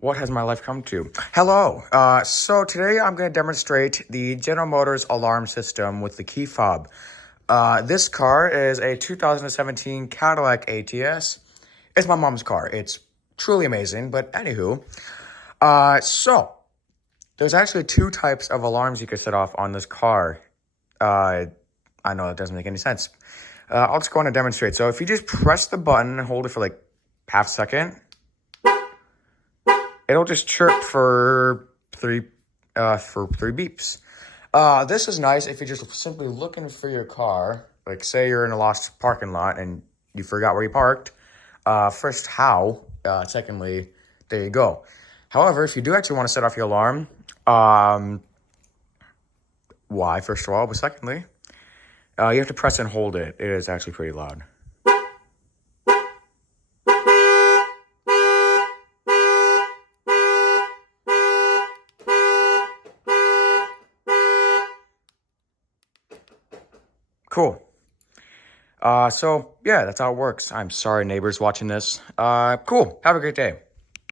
What has my life come to? Hello. So today I'm going to demonstrate the General Motors alarm system with the key fob. This car is a 2017 Cadillac ATS. It's my mom's car. It's truly amazing, but anywho. So there's actually two types of alarms you can set off on this car. I know that doesn't make any sense. I'll just go on and demonstrate. So if you just press the button and hold it for like half a second, it'll just chirp for three beeps. This is nice if you're just simply looking for your car. Like say you're in a lost parking lot and you forgot where you parked. First, how? Secondly, there you go. However, if you do actually want to set off your alarm, why, first of all, but secondly, you have to press and hold it. It is actually pretty loud. Cool. So yeah, that's how it works. I'm sorry, neighbors watching this. Cool. Have a great day.